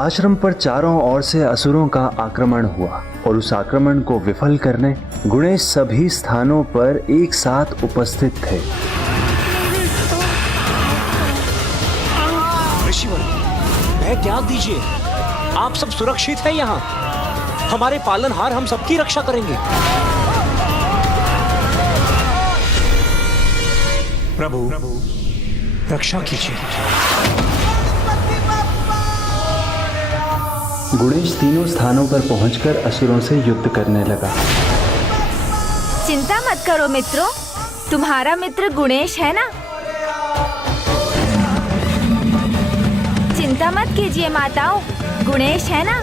आश्रम पर चारों ओर से असुरों का आक्रमण हुआ और उस आक्रमण को विफल करने गुणेश सभी स्थानों पर एक साथ उपस्थित थे। ऋषिवर, भय त्याग दीजिए। आप सब सुरक्षित हैं यहाँ। हमारे पालनहार हम सबकी रक्षा करेंगे। प्रभु, रक्षा कीजिए। गुणेश तीनों स्थानों पर पहुंचकर असुरों से युद्ध करने लगा। चिंता मत करो मित्रों, तुम्हारा मित्र गुणेश है ना। चिंता मत कीजिए माताओं, गुणेश है ना।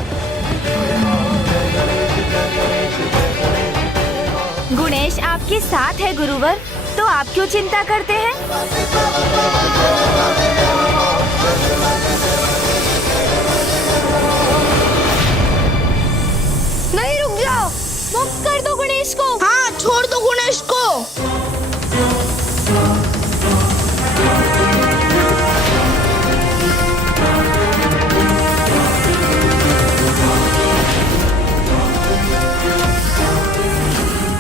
गुणेश आपके साथ है गुरुवर, तो आप क्यों चिंता करते हैं? नहीं, रुक जाओ। मुक्त कर दो गणेश को। हाँ, छोड़ दो गणेश को।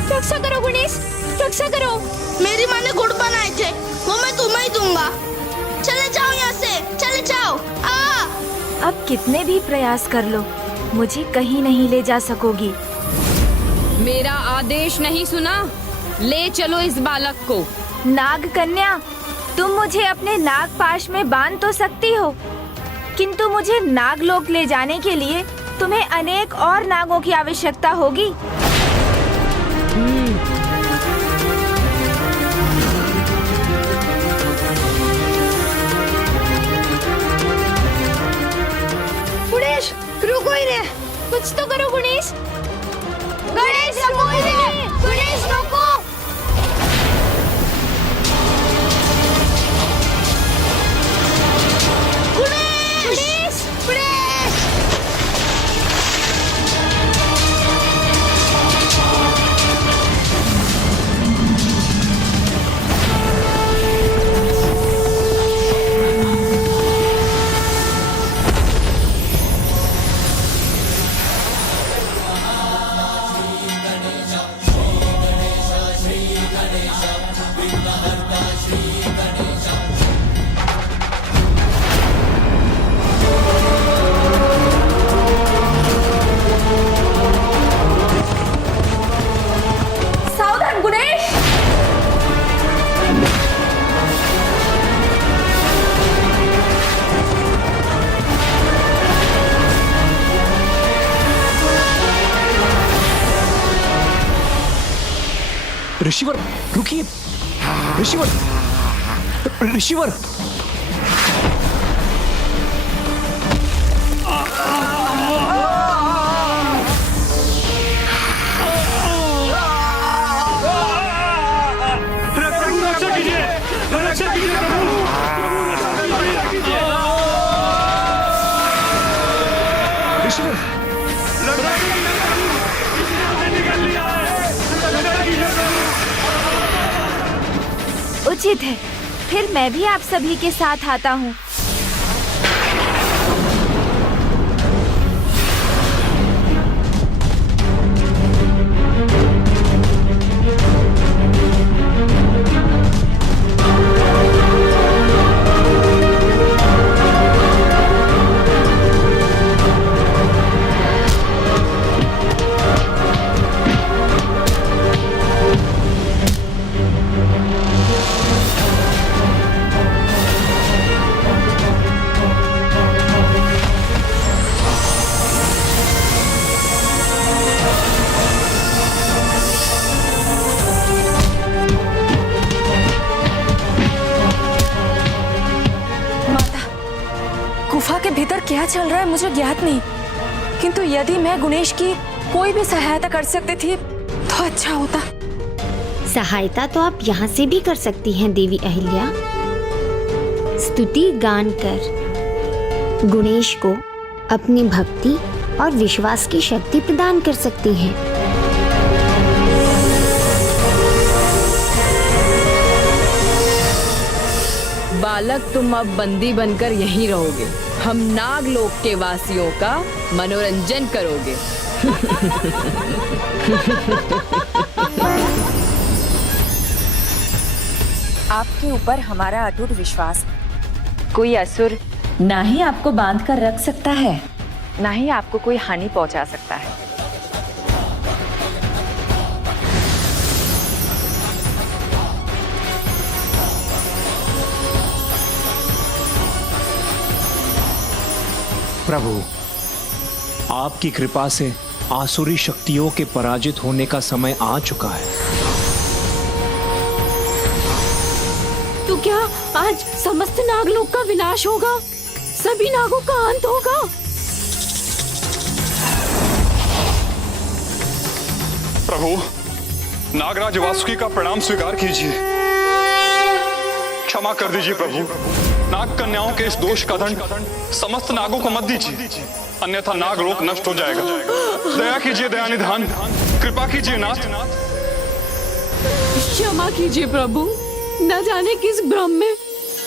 रक्षा करो गणेश, रक्षा करो। मेरी माँ ने गुड़ बनाए थे, वो मैं तुम्हें ही दूंगा। चले जाओ यहाँ से, चले जाओ। अब कितने भी प्रयास कर लो, मुझे कहीं नहीं ले जा सकोगी। मेरा आदेश नहीं सुना? ले चलो इस बालक को। नाग कन्या, तुम मुझे अपने नाग पाश में बांध तो सकती हो, किंतु मुझे नागलोक ले जाने के लिए तुम्हें अनेक और नागों की आवश्यकता होगी। गणेश, रुको ही रे। कुछ तो करो गणेश। गणेश रुको ही रे। गणेश रुको। गणेश, गणेश। सावधान गुणेश। ऋषिवर, रुकिए। ऋषिवर, ऋषिवर। उचित है, फिर मैं भी आप सभी के साथ आता हूँ। गुफा के भीतर क्या चल रहा है मुझे ज्ञात नहीं, किंतु यदि मैं गुणेश की कोई भी सहायता कर सकती थी तो अच्छा होता। सहायता तो आप यहाँ से भी कर सकती हैं देवी अहिल्या। स्तुति गान कर गुणेश को अपनी भक्ति और विश्वास की शक्ति प्रदान कर सकती हैं। बालक तुम अब बंदी बनकर यहीं रहोगे। हम नागलोक के वासियों का मनोरंजन करोगे। आपके ऊपर हमारा अटूट विश्वास है। कोई असुर ना ही आपको बांध कर रख सकता है, ना ही आपको कोई हानि पहुंचा सकता है। प्रभु, आपकी कृपा से आसुरी शक्तियों के पराजित होने का समय आ चुका है। तो क्या आज समस्त नागलोक का विनाश होगा? सभी नागों का अंत होगा? प्रभु, नागराज वासुकी का प्रणाम स्वीकार कीजिए। क्षमा कर दीजिए प्रभु। नाग कन्याओं के इस दोष का दंड समस्त नागों को मत दीजिए, अन्यथा नागलोक नष्ट हो जाएगा। दया कीजिए दयानिधान, कृपा कीजिए नाथ। क्षमा कीजिए प्रभु। न जाने किस भ्रम में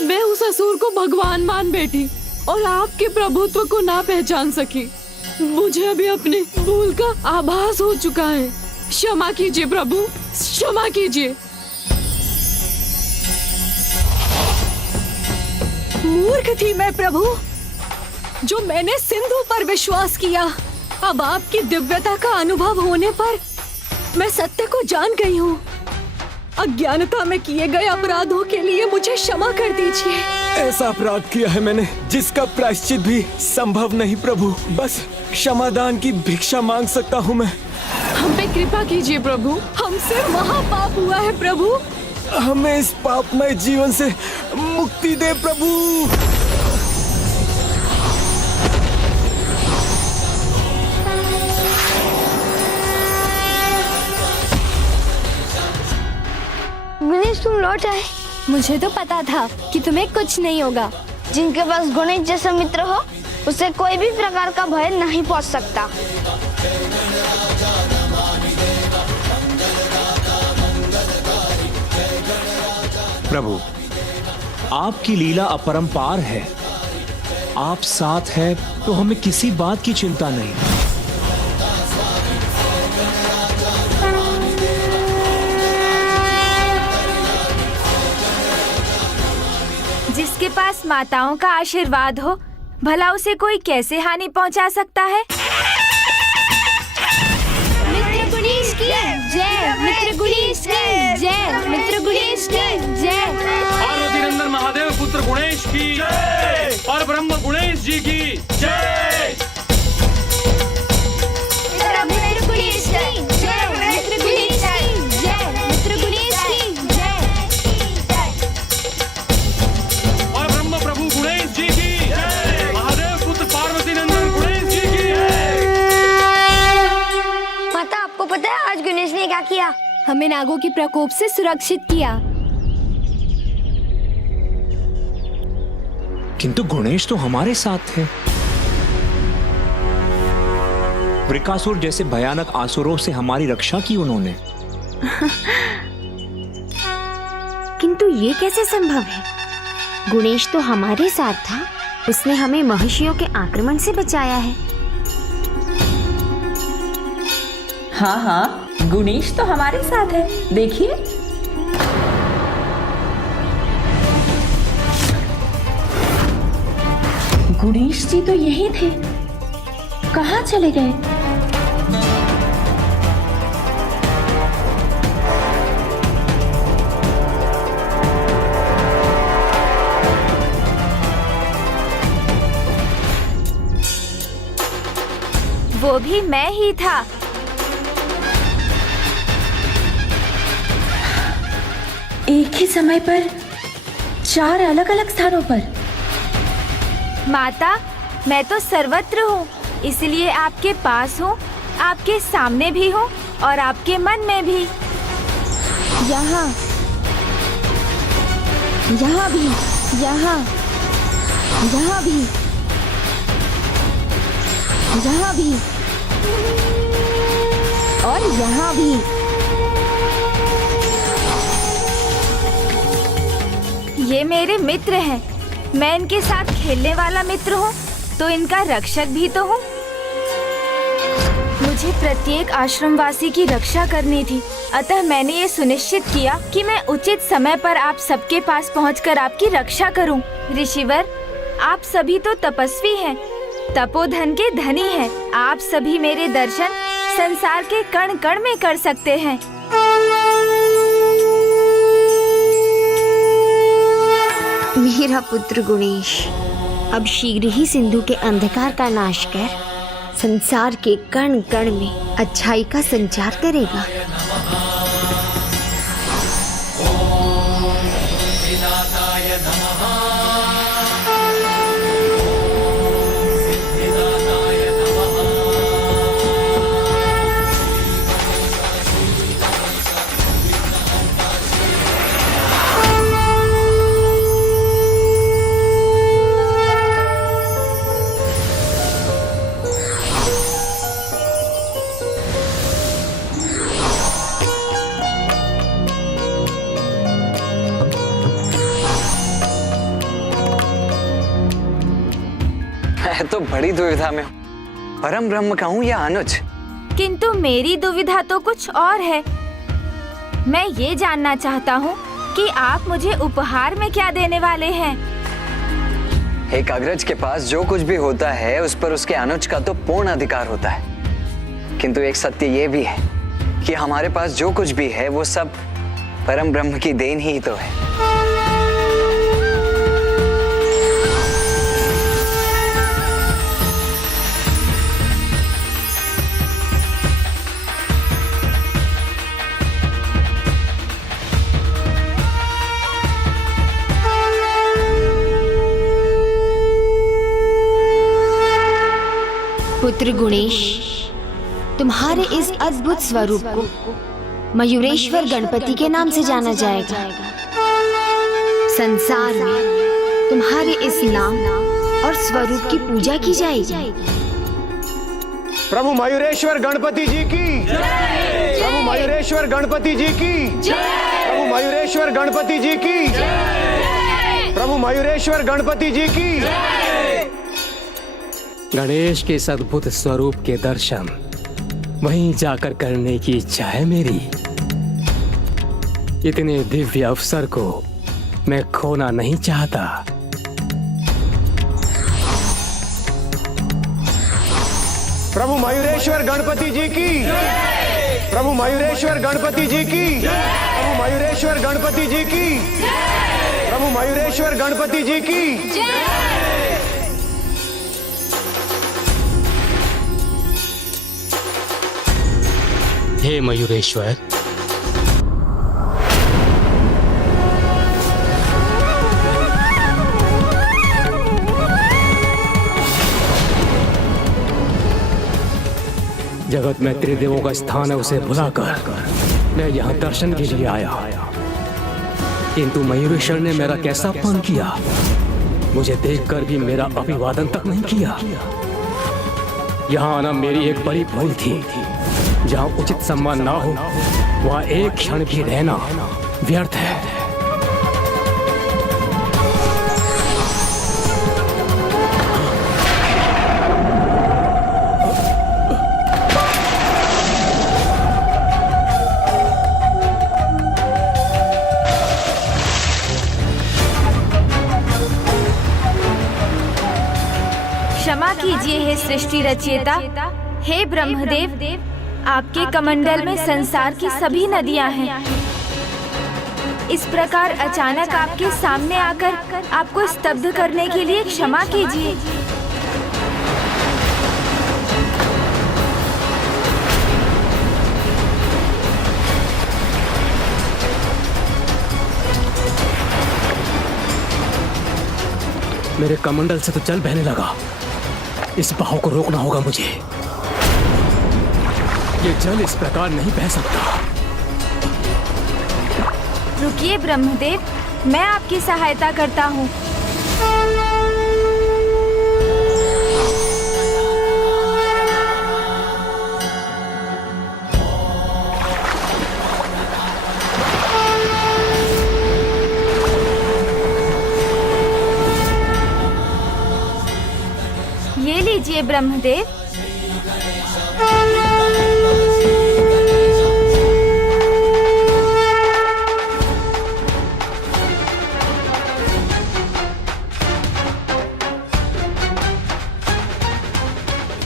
मैं उस असुर को भगवान मान बैठी और आपके प्रभुत्व को ना पहचान सकी। मुझे अभी अपने भूल का आभास हो चुका है। क्षमा कीजिए प्रभु, क्षमा कीजिए। मूर्ख थी मैं प्रभु, जो मैंने सिंधु पर विश्वास किया। अब आपकी दिव्यता का अनुभव होने पर मैं सत्य को जान गई हूँ। अज्ञानता में किए गए अपराधों के लिए मुझे क्षमा कर दीजिए। ऐसा अपराध किया है मैंने जिसका प्रायश्चित भी संभव नहीं प्रभु। बस क्षमादान की भिक्षा मांग सकता हूँ मैं। हम पे कृपा कीजिए प्रभु, हमसे महापाप हुआ है प्रभु। हमें इस पापमय जीवन से मुक्ति दे प्रभु। गणेश, तुम लौट आए। मुझे तो पता था कि तुम्हें कुछ नहीं होगा। जिनके पास गणेश जैसा मित्र हो, उसे कोई भी प्रकार का भय नहीं पहुंच सकता। प्रभु, आपकी लीला अपरंपार है। आप साथ है तो हमें किसी बात की चिंता नहीं। जिसके पास माताओं का आशीर्वाद हो, भला उसे कोई कैसे हानि पहुंचा सकता है? मित्र गणेश की जय, मित्र गणेश की जय, मित्र गणेश की जय। पार्वती नंदन महादेव पुत्र गणेश की जय, और ब्रह्म गणेश जी की जय। मित्र गणेश की जय, मित्र गणेश की जय, मित्र गणेश की जय। और ब्रह्म प्रभु गणेश जी की जय, महादेव पुत्र पार्वती नंदन गणेश जी की जय। माता, आपको पता है आज गणेश ने क्या किया? हमें नागों के प्रकोप से सुरक्षित किया। किंतु गणेश तो हमारे साथ थे। वृकासुर जैसे भयानक आसुरों से हमारी रक्षा की उन्होंने। किंतु ये कैसे संभव है? गणेश तो हमारे साथ था, उसने हमें महर्षियों के आक्रमण से बचाया है। हाँ हाँ, गणेश तो हमारे साथ है, देखिए। गणेश जी तो यही थे, कहाँ चले गए? वो भी मैं ही था। एक ही समय पर 4 अलग अलग स्थानों पर। माता, मैं तो सर्वत्र हूँ, इसलिए आपके पास हूँ, आपके सामने भी हूँ और आपके मन में भी। यहाँ, यहाँ भी, यहाँ, यहाँ भी, यहाँ भी और यहाँ भी। ये मेरे मित्र हैं। मैं इनके साथ खेलने वाला मित्र हूँ तो इनका रक्षक भी तो हूँ। मुझे प्रत्येक आश्रमवासी की रक्षा करनी थी, अतः मैंने ये सुनिश्चित किया कि मैं उचित समय पर आप सबके पास पहुंचकर आपकी रक्षा करूं। ऋषिवर, आप सभी तो तपस्वी हैं, तपोधन के धनी हैं। आप सभी मेरे दर्शन संसार के कण कण में कर सकते हैं। मेरा पुत्र गुणेश अब शीघ्र ही सिंधु के अंधकार का नाश कर संसार के कण कण में अच्छाई का संचार करेगा। मैं तो बड़ी दुविधा में हूँ, परम ब्रह्म कहूँ या अनुज। किंतु मेरी दुविधा तो कुछ और है। मैं ये जानना चाहता हूँ कि आप मुझे उपहार में क्या देने वाले हैं। एक अग्रज के पास जो कुछ भी होता है उस पर उसके अनुज का तो पूर्ण अधिकार होता है, किंतु एक सत्य ये भी है कि हमारे पास जो कुछ भी है वो सब परम ब्रह्म की देन ही तो है। पुत्र गुणेश, तुम्हारे इस अद्भुत स्वरूप को मयूरेश्वर गणपति के नाम से जाना जाएगा। संसार में तुम्हारे इस नाम और स्वरूप की पूजा की जाएगी। प्रभु मयूरेश्वर गणपति जी की जय। प्रभु मयूरेश्वर गणपति जी की जय। प्रभु मयूरेश्वर गणपति जी की जय। प्रभु मयूरेश्वर गणपति जी की जय। गणेश के इस अद्भुत स्वरूप के दर्शन वहीं जाकर करने की इच्छा है मेरी। इतने दिव्य अवसर को मैं खोना नहीं चाहता। प्रभु मयूरेश्वर गणपति जी की जय। प्रभु मयूरेश्वर गणपति जी की जय। प्रभु मयूरेश्वर गणपति जी की जय। प्रभु मयूरेश्वर गणपति जी की जय। हे मयूरेश्वर, जगत में त्रिदेवों का स्थान है, उसे भुलाकर मैं यहाँ दर्शन के लिए आया। किंतु मयूरेश्वर ने मेरा कैसा अपमान किया, मुझे देखकर भी मेरा अभिवादन तक नहीं किया। यहाँ आना मेरी एक बड़ी भूल थी। जहाँ उचित सम्मान ना हो वहाँ एक क्षण भी रहना व्यर्थ है। क्षमा कीजिए हे सृष्टि रचयिता, हे ब्रह्मदेव, आपके कमंडल में संसार की सभी नदियां हैं। इस प्रकार अचानक आपके सामने आकर आपको स्तब्ध करने के लिए क्षमा कीजिए। मेरे कमंडल से तो जल बहने लगा, इस बहाव को रोकना होगा मुझे। ये जल इस प्रकार नहीं बह सकता। रुकिए ब्रह्मदेव, मैं आपकी सहायता करता हूँ। ब्रह्मदेव।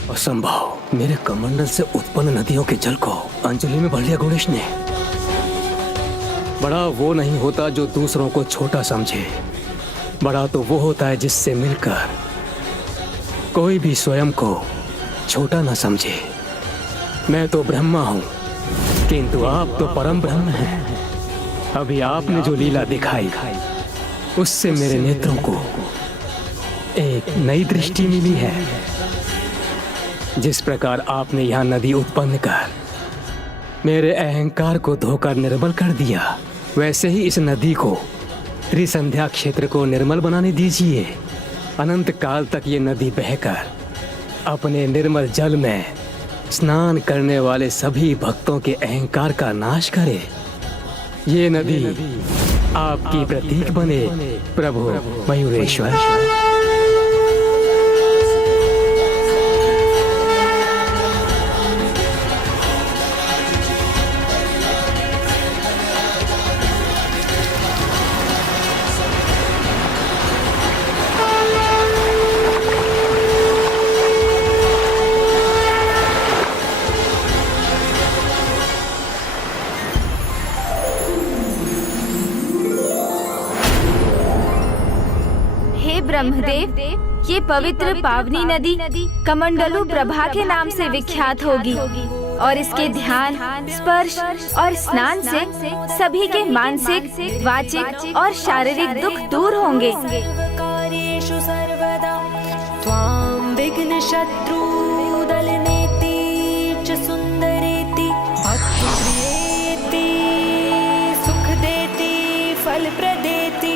असंभव, मेरे कमंडल से उत्पन्न नदियों के जल को अंजलि में भर लिया गणेश ने। बड़ा वो नहीं होता जो दूसरों को छोटा समझे, बड़ा तो वो होता है जिससे मिलकर कोई भी स्वयं को छोटा न समझे। मैं तो ब्रह्मा हूँ, किंतु आप तो परम ब्रह्म हैं। अभी आपने जो लीला दिखाई उससे मेरे नेत्रों को एक नई दृष्टि मिली है। जिस प्रकार आपने यहाँ नदी उत्पन्न कर मेरे अहंकार को धोकर निर्मल कर दिया, वैसे ही इस नदी को त्रिसंध्या क्षेत्र को निर्मल बनाने दीजिए। अनंत काल तक ये नदी बहकर अपने निर्मल जल में स्नान करने वाले सभी भक्तों के अहंकार का नाश करे। ये नदी आपकी प्रतीक बने प्रभु मयूरेश्वर। ब्रह्मदेव, ये पवित्र पावनी नदी कमंडलू प्रभा के नाम से विख्यात होगी और इसके ध्यान, स्पर्श और स्नान से सभी के मानसिक, वाचिक और शारीरिक दुख दूर होंगे। विघ्न शत्रु दलनेति च सुंदरेति भक्तिप्रियेति सुख देति फल प्रदेति।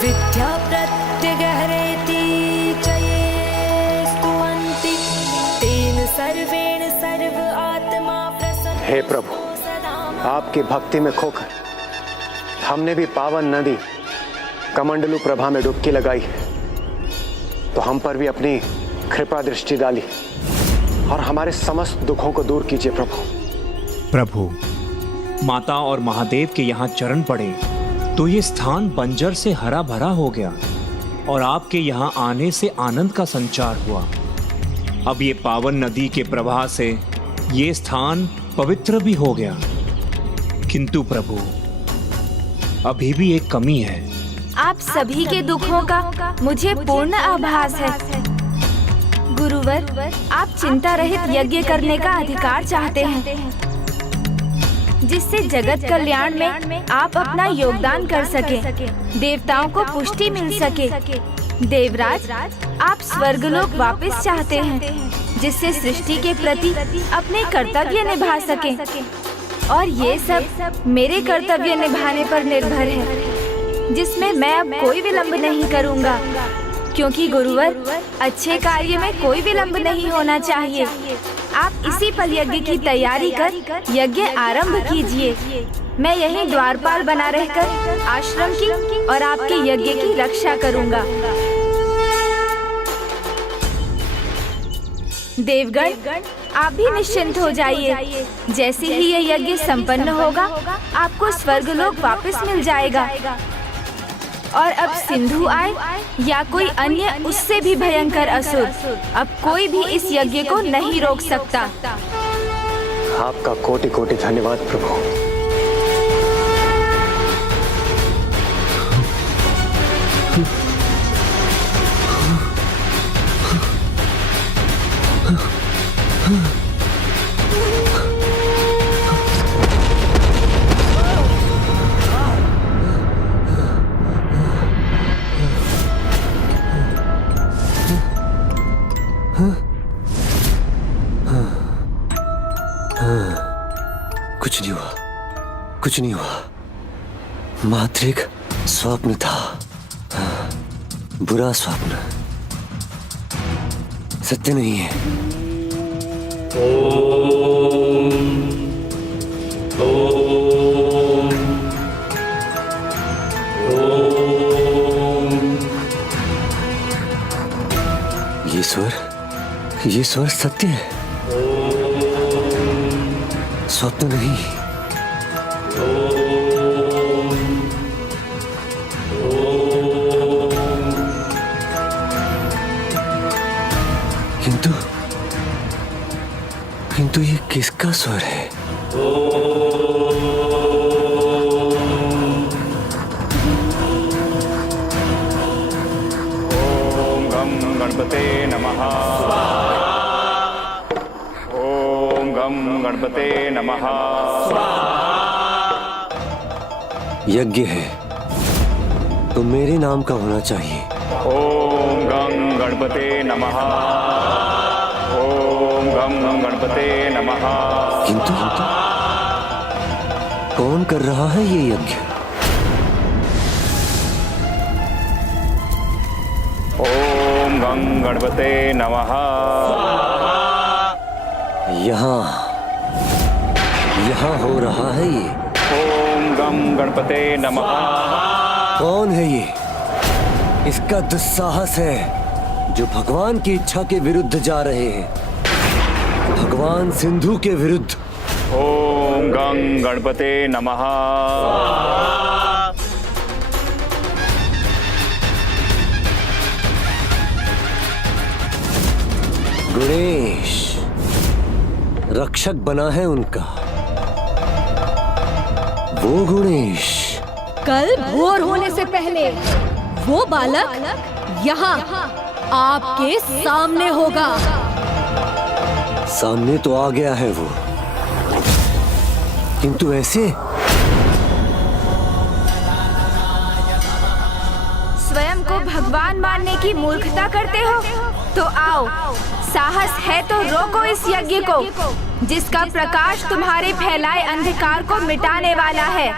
विद्या प्रत्यगहरेति च ये स्तुवन्ति तेन सर्वेण सर्व आत्मा प्रसन्नो। हे प्रभु, आपकी भक्ति में खोकर हमने भी पावन नदी कमंडलू प्रभा में डुबकी लगाई, तो हम पर भी अपनी कृपा दृष्टि डाली और हमारे समस्त दुखों को दूर कीजिए प्रभु। प्रभु, माता और महादेव के यहाँ चरण पड़े तो ये स्थान बंजर से हरा भरा हो गया और आपके यहाँ आने से आनंद का संचार हुआ। अब ये पावन नदी के प्रवाह से ये स्थान पवित्र भी हो गया। किंतु प्रभु, अभी भी एक कमी है। आप सभी के दुखों का मुझे पूर्ण आभास है। गुरुवर, आप चिंता रहित यज्ञ करने का अधिकार चाहते हैं, जिससे जगत कल्याण में आप अपना योगदान कर सके, देवताओं को पुष्टि मिल सके। देवराज, आप स्वर्गलोक वापस चाहते हैं, जिससे सृष्टि के प्रति अपने कर्तव्य निभा सके। और ये सब मेरे कर्तव्य निभाने पर निर्भर है, जिसमें मैं अब कोई विलंब नहीं करूँगा, क्योंकि गुरुवर, अच्छे कार्य में कोई विलंब नहीं होना चाहिए। आप इसी पल यज्ञ की तैयारी कर यज्ञ आरंभ कीजिए। मैं यहीं द्वारपाल बना रहकर आश्रम की और आपके यज्ञ की रक्षा करूंगा। देवगण, आप भी निश्चिंत हो जाइए। जैसे ही ये यज्ञ संपन्न होगा, आपको स्वर्गलोक वापस मिल जाएगा। और अब सिंधु आए या कोई अन्य उससे भी भयंकर असुर, अब कोई भी इस यज्ञ को नहीं रोक सकता। आपका कोटि कोटि धन्यवाद प्रभु। कुछ नहीं हुआ, कुछ नहीं हुआ। मात्र एक स्वप्न था, बुरा स्वप्न, सत्य नहीं है। ओम ये स्वर सत्य है, स्वप्न नहीं। किंतु ये किसका स्वर है? ओम गम गणपते नमः। ओम गम गणपते नमः। यज्ञ है तो मेरे नाम का होना चाहिए। ओम गम गणपते नमः। ओम गम गणपते नमः। किंतु कौन कर रहा है ये यज्ञ? ओम गम गणपते नमः। यहाँ हो रहा है ये। ओम गम गणपते नमः। कौन है ये? इसका दुस्साहस है जो भगवान की इच्छा के विरुद्ध जा रहे हैं, भगवान सिंधु के विरुद्ध। ओम गं गणपते नमः। गणेश रक्षक बना है उनका, वो गणेश। कल भोर होने से पहले वो बालक यहाँ आपके सामने होगा। सामने तो आ गया है वो, किंतु ऐसे? स्वयं को भगवान मानने की मूर्खता करते हो? तो आओ, साहस है तो रोको इस यज्ञ को, जिसका प्रकाश तुम्हारे फैलाए अंधकार को मिटाने वाला है,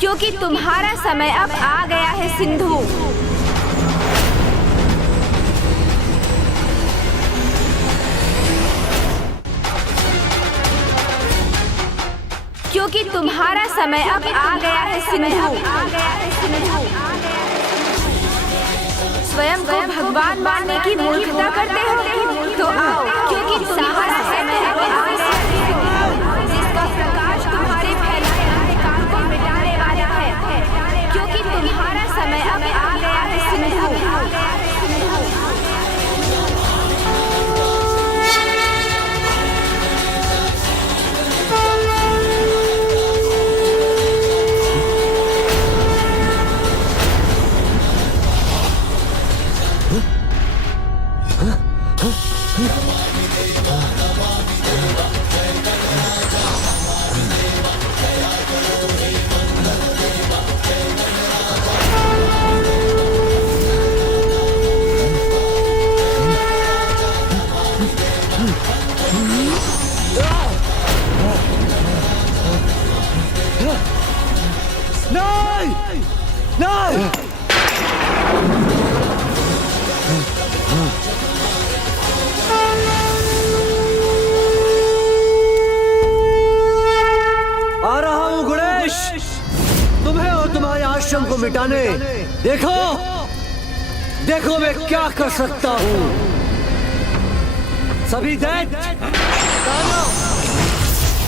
क्योंकि तुम्हारा समय अब आ गया है सिंधु। क्योंकि तुम्हारा समय अब आ गया है सिंधु। स्वयं को भगवान मानने की मूर्खता करते हो? तो आओ, क्योंकि तुम्हारा समय अब आ गया है सिंधु, जिसका प्रकाश तुम्हारे फैलाए अंधकार को मिटाने वाला है, क्योंकि तुम्हारा समय अब आ गया है सिंधु। आ रहा हूं गणेश, तुम्हें और तुम्हारे आश्रम को मिटाने। देखो देखो मैं क्या कर सकता हूं। सभी दैत्य, दानव,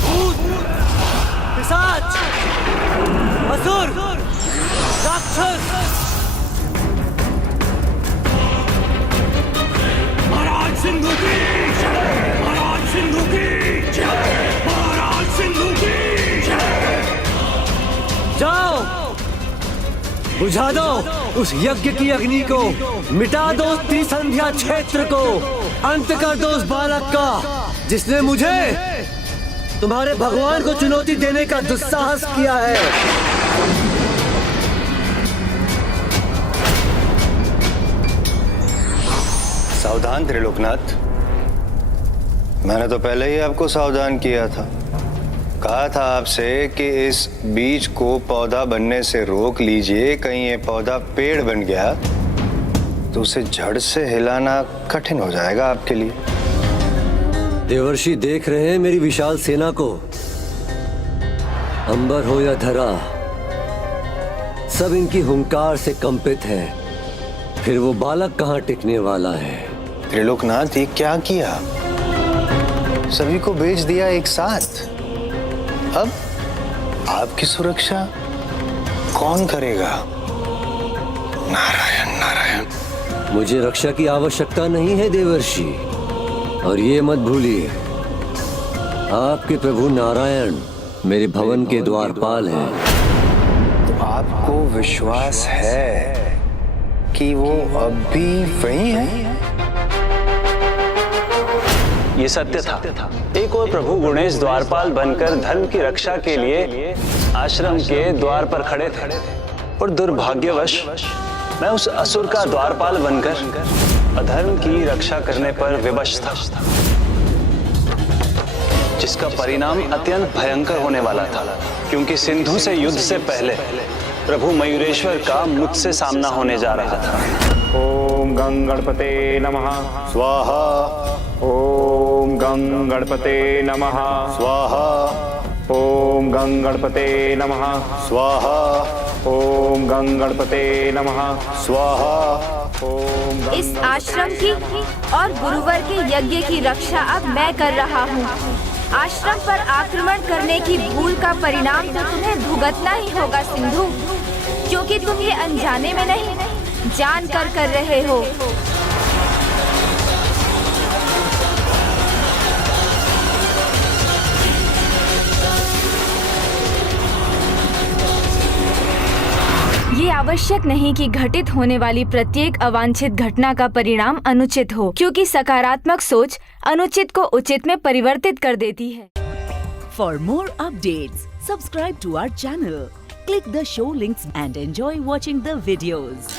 भूत, पिशाच, असुर, राक्षस, महाराज सिंधु की जय, महाराज सिंधु की जय, महाराज सिंधु की जय। जाओ बुझा दो उस यज्ञ की अग्नि को, मिटा दो त्रिसंध्या क्षेत्र को, अंत कर दो उस बालक का जिसने मुझे तुम्हारे भगवान को चुनौती देने का दुस्साहस किया है। सावधान त्रिलोकनाथ, मैंने तो पहले ही आपको सावधान किया था। कहा था आपसे कि इस बीज को पौधा बनने से रोक लीजिए, कहीं ये पौधा पेड़ बन गया तो उसे जड़ से हिलाना कठिन हो जाएगा आपके लिए। देवर्षि देख रहे हैं मेरी विशाल सेना को, अंबर हो या धरा, सब इनकी हुंकार से कंपित है। फिर वो बालक कहाँ टिकने वाला है। त्रिलोकनाथ ये क्या किया? सभी को भेज दिया एक साथ। अब आपकी सुरक्षा कौन करेगा? नारायण नारायण। मुझे रक्षा की आवश्यकता नहीं है देवर्षि, और ये मत भूलिए आपके प्रभु नारायण मेरे भवन के द्वारपाल हैं। तो आपको विश्वास है कि वो अब भी वही है? ये सत्य था। एक और प्रभु गणेश द्वारपाल बनकर धर्म की रक्षा के लिए आश्रम के द्वार पर खड़े थे, और दुर्भाग्यवश मैं उस असुर का द्वारपाल बनकर अधर्म की रक्षा करने पर विवश था, जिसका परिणाम अत्यंत भयंकर होने वाला था, क्योंकि सिंधु से युद्ध से पहले प्रभु मयूरेश्वर का मुझसे सामना होने जा रहा था। ओम गं गणपते नमः स्वाहा। ओम गं गणपते नमः स्वाहा। ओम गं गणपते नमः स्वाहा। ओम गं गणपते नमः स्वाहा। ओम इस आश्रम की और गुरुवर के यज्ञ की रक्षा अब मैं कर रहा हूँ। आश्रम पर आक्रमण करने की भूल का परिणाम तो तुम्हें भुगतना ही होगा सिंधु, क्योंकि तुम ये अनजाने में नहीं जान कर रहे हो। ये आवश्यक नहीं कि घटित होने वाली प्रत्येक अवांछित घटना का परिणाम अनुचित हो, क्योंकि सकारात्मक सोच अनुचित को उचित में परिवर्तित कर देती है। For more updates, subscribe to our channel, click the show links and enjoy watching the videos.